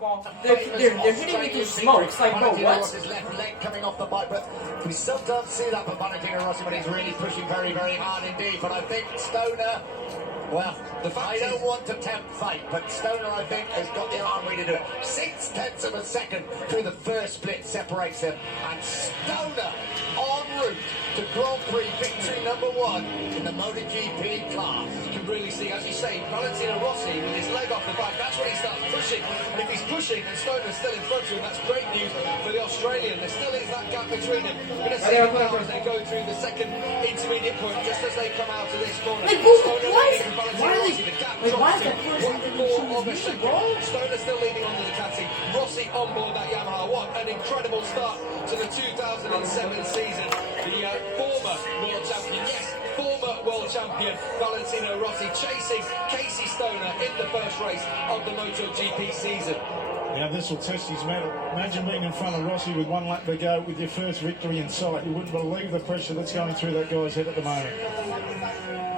of all, they're hitting me through smoke. It's like, bro, what? His left leg coming off the bike, but we sometimes see that for Valentino Rossi when he's really pushing very, very hard indeed. But I think Stoner, well, I don't want to tempt fate, but Stoner, I think, has got the armory to do it. 6/10 of a second through the first split separates them, and Stoner en route to Grand Prix victory #1 in the Motogp class. You can really see, as you say, Valentino Rossi with his leg off the bike, that's when he starts pushing. And if he's pushing and Stoner's still in front of him, that's great news for the Australian. There still is that gap between them. We're going to see them now as they go through the second intermediate point, just as they come out of this corner. Like, why is that of a second. Stoner still leading on the Ducati. Rossi on board that Yamaha. What an incredible start to the 2007 season. The former world champion, yes, former world champion Valentino Rossi chasing Casey Stoner in the first race of the MotoGP season. Now this will test his mettle. Imagine being in front of Rossi with 1 lap to go with your first victory in sight. You wouldn't believe the pressure that's going through that guy's head at the moment.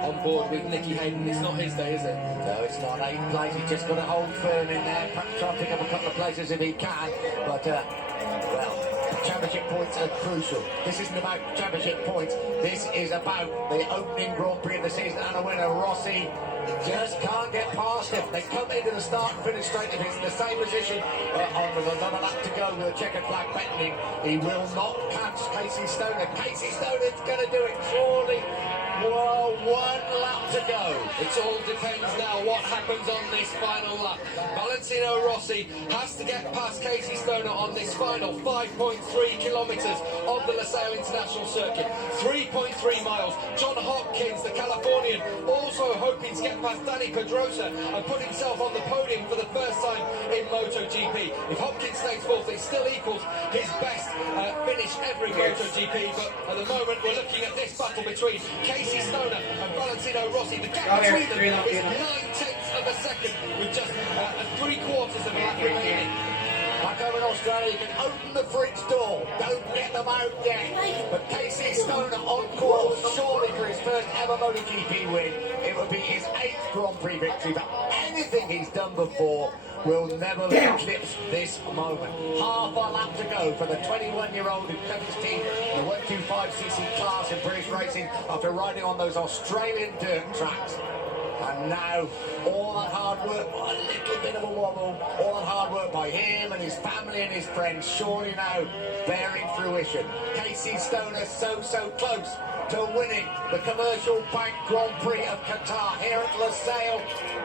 On board with Nicky Hayden, it's not his day, is it? No, it's not 8th place. He's just got to hold firm in there. Perhaps try and pick up a couple of places if he can. But, well, championship points are crucial. This isn't about championship points. This is about the opening Grand Prix of the season and a winner. Rossi just can't get past him. They come into the start and finish straight. If it's in the same position on with another lap to go with a checkered flag beckoning, he will not catch Casey Stoner. Casey Stoner's going to do it, surely. Well, 1 lap to go. It all depends now what happens on this final lap. Valentino Rossi has to get past Casey Stoner on this final 5.3 kilometres of the Losail International Circuit. 3.3 miles. John Hopkins, the Californian, also hoping to get past Danny Pedrosa and put himself on the podium for the first time in MotoGP. If Hopkins stays fourth, it still equals his best finish ever in MotoGP. But at the moment, we're looking at this battle between Casey Stoner and Valentino Rossi. The gap between them is 9/10 of a second with just 3/4 of a lap remaining. Back over in Australia, you can open the fridge door. Don't get them out yet. But Casey Stoner on course, surely for his first ever MotoGP win. It will be his 8th Grand Prix victory, but anything he's done before will never eclipse this moment. Half a lap to go for the 21-year-old who left his team in the 125cc class in British racing after riding on those Australian dirt tracks. And now, all that hard work, a little bit of a wobble, all that hard work by him and his family and his friends, surely now bearing fruition. Casey Stoner so close to winning the Commercial Bank Grand Prix of Qatar here at Losail.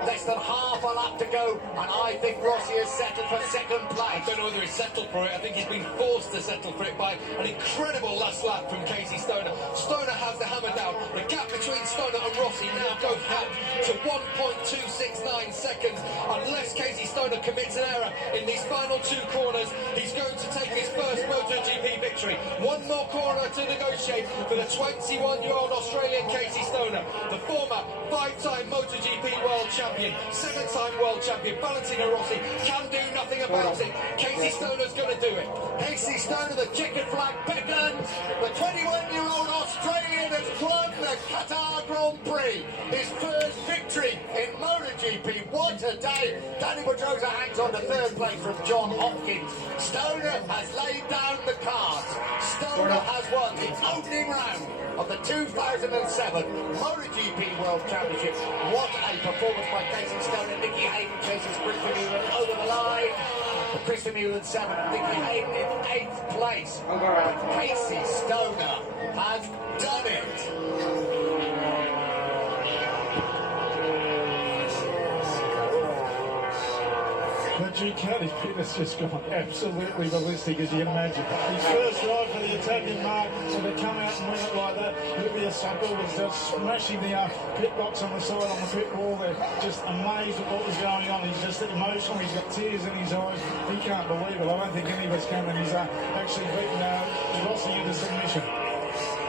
Less than half a lap to go, and I think Rossi has settled for second place. I don't know whether he's settled for it. I think he's been forced to settle for it by an incredible last lap from Casey Stoner. Stoner has the hammer down. The gap between Stoner and Rossi now goes out to 1.269 seconds. Unless Casey Stoner commits an error in these final 2 corners, he's going to take his first MotoGP victory. 1 more corner to negotiate for the 21-year-old Australian Casey Stoner, the former 5-time MotoGP world champion, 7-time world champion. Valentino Rossi can do nothing about it. Casey Stoner's going to do it. Casey Stoner, the checkered flag beckons. The 21-year-old Australian has won the Qatar Grand Prix. His first victory in MotoGP. What a day. Danny Pedrosa hangs on to 3rd place from John Hopkins. Stoner has laid down the cards. Stoner has won the opening round of the 2007 MotoGP World Championship. What a performance by Casey Stoner. Nicky Hayden chases Christopher Newland over the line. Christopher Newland 7th, Nicky Hayden in 8th place. But Casey Stoner has done it. The Ducati pit has just gone absolutely ballistic, as you can imagine. His first ride for the Italian mark, so to come out and win it like that, Livia Sacco was just smashing the pit box on the side, on the pit wall there, just amazed at what was going on. He's just emotional, he's got tears in his eyes, he can't believe it. I don't think any of us can, and he's actually beaten Rossi into submission.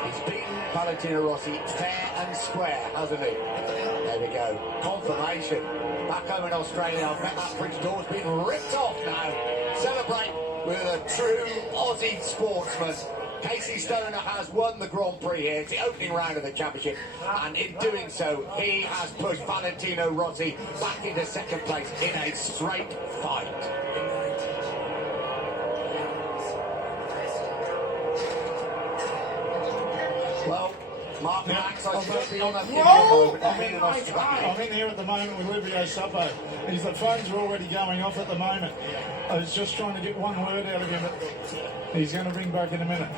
He's beaten Valentino Rossi fair and square, hasn't he? There we go. Confirmation. Back home in Australia, I bet that bridge door's been ripped off now. Celebrate with a true Aussie sportsman. Casey Stoner has won the Grand Prix here. It's the opening round of the championship, and in doing so, he has pushed Valentino Rossi back into 2nd place in a straight fight. backside straight on that moment. I'm in here at the moment with Livio Suppo. The phones are already going off at the moment. I was just trying to get one word out of him, but he's going to ring back in a minute.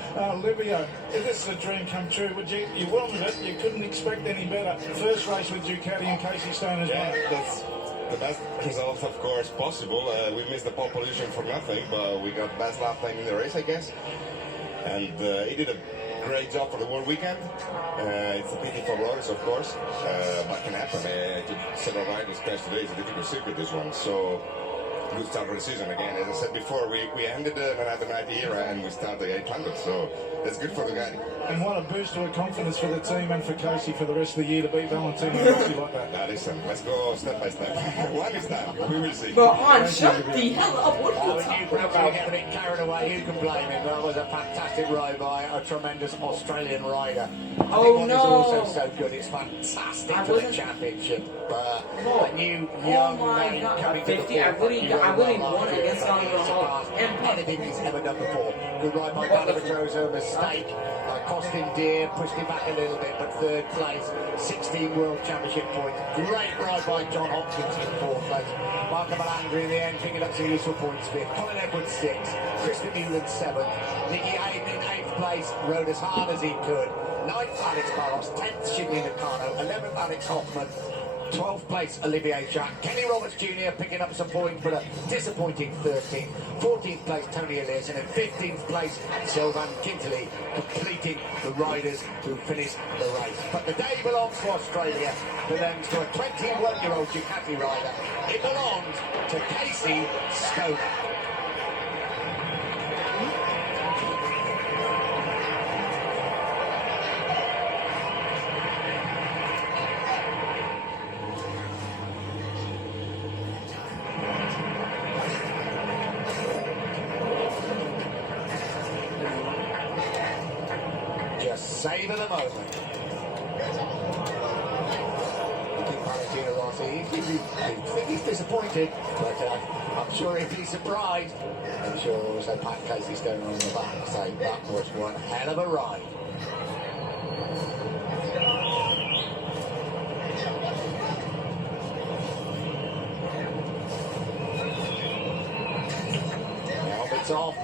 Livio, if this is a dream come true, you wanted it, you couldn't expect any better. First race with Ducati and Casey Stone as well. That's the best result, of course, possible. We missed the pole position for nothing, but we got best lap time in the race, I guess. And he did a great job for the World Weekend. It's a pity for Loris, of course, but can happen. I took several riders crash today. It's a difficult circuit, this one. So good start for the season again. As I said before, we ended the 90 era and we started the 800, so that's good for the guy. And what a boost of confidence for the team and for Casey for the rest of the year to beat Valentino Rossi like that. Now listen, let's go step by step. One is that, we will see. But on, shut the hell up. What are you When you talking perhaps about? get a bit carried away, who can blame him? That was a fantastic ride by a tremendous Australian rider. Oh, What is no. also so good, it's fantastic I for the wasn't- championship. No. A new Oh young my man God, coming to the 50, I forefront. really won against Dominic Hall. And anything he's ever done before. Good ride by Danny Pedrosa, a mistake. Cost him dear, pushed him back a little bit, but third place, 16 World Championship points. Great ride by John Hopkins in fourth place. Marco Malandri in the end, picking up some useful points. Fifth. Colin Edwards sixth. Christopher Newland seventh. Nicky Hayden in eighth place, rode as hard as he could. Ninth, Alex Barros. 10th, Shinny Nakano. 11th, Alex Hoffman. 12th place, Olivier Jacques. Kenny Roberts Jr. picking up some points for a disappointing 13th. 14th place, Tony Elias. And in 15th place, Sylvain Kintley, completing the riders who finished the race. But the day belongs to Australia. Belongs to a 21-year-old Ducati rider. It belongs to Casey Stoner. Just savour the moment. Valentino Rossi, I think he's disappointed, but I'm sure he'll be surprised. I'm sure also Pat Casey's going on in the back, saying that was one hell of a ride. Helmet's off.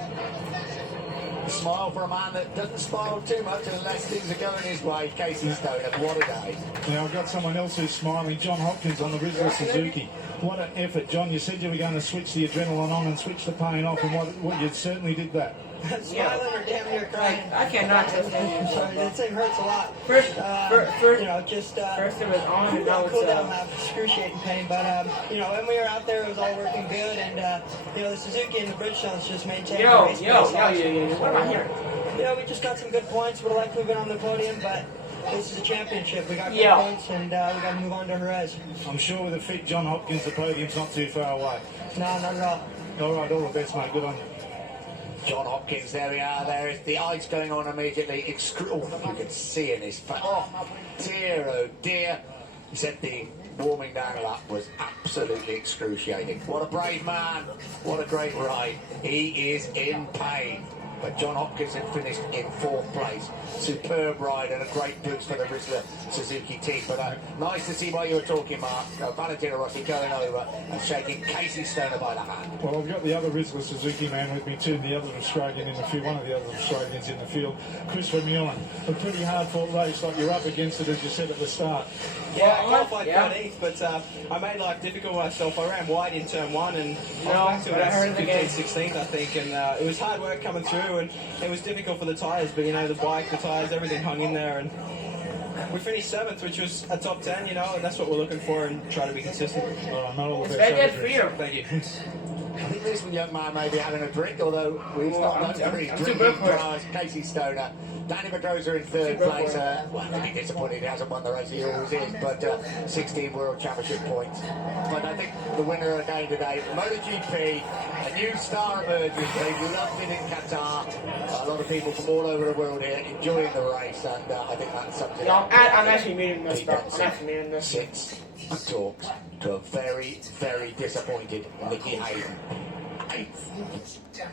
Smile for a man that doesn't smile too much unless things are going his way. Casey Stoner, what a day. Now I've got someone else who's smiling, John Hopkins on the Rizzler Suzuki. What an effort, John. You said you were going to switch the adrenaline on and switch the pain off, and what you certainly did that. Smiling or damn near crying. I cannot just I'm sorry, that thing hurts a lot. First, You know, just first it was on and now it's cool down, have excruciating pain. But you know, when we were out there, it was all working good, and you know, the Suzuki and the Bridgestones just maintained the race pace. What am I hearing? You know, we just got some good points. Would have liked to have been on the podium, but this is a championship. We got good Yeah. points, and we got to move on to Jerez. I'm sure with a fit John Hopkins, the podium's not too far away. No, not at all. All right, all the best, mate. Good on you. John Hopkins, there we are. There is the ice going on immediately. You can see in his face. Oh dear. He said the warming down lap was absolutely excruciating. What a brave man. What a great ride. He is in pain. But John Hopkins had finished in fourth place. Superb ride and a great boost for the Rizzler Suzuki team. But nice to see what you were talking, Mark. Valentino Rossi going over and shaking Casey Stoner by the hand. Well, I've got the other Rizzler Suzuki man with me too, the other Australian in the field, one of the other Australians in the field, Christopher Mullen. A pretty hard-fought race, like you're up against it, as you said at the start. Yeah, I qualified 13th, but I made life difficult for myself. I ran wide in turn one, and I was back to I heard about of the game. 15th, 16th, I think, and it was hard work coming through, and it was difficult for the tyres, but, you know, the bike, the tyres, everything hung in there, and we finished 7th, which was a top 10, you know, and that's what we're looking for, and try to be consistent. All right, not all the It's best. very good for you. Thank you. I think this young man may be having a drink, although we've not known for his I'm too drinking good for it. prize. Casey Stoner. Danny Pedrosa in third good place. for Well, to be disappointed he hasn't won the race, he always is, but 16 World Championship points. But I think the winner again today, Motogp, a new star emerges. They loved it in Qatar. A lot of people from all over the world here enjoying the race, and I think that's something. I'm actually meeting this Pete stuff. I'm actually meeting this. sits and talks to a very, very disappointed Nicky Hayden. 8th.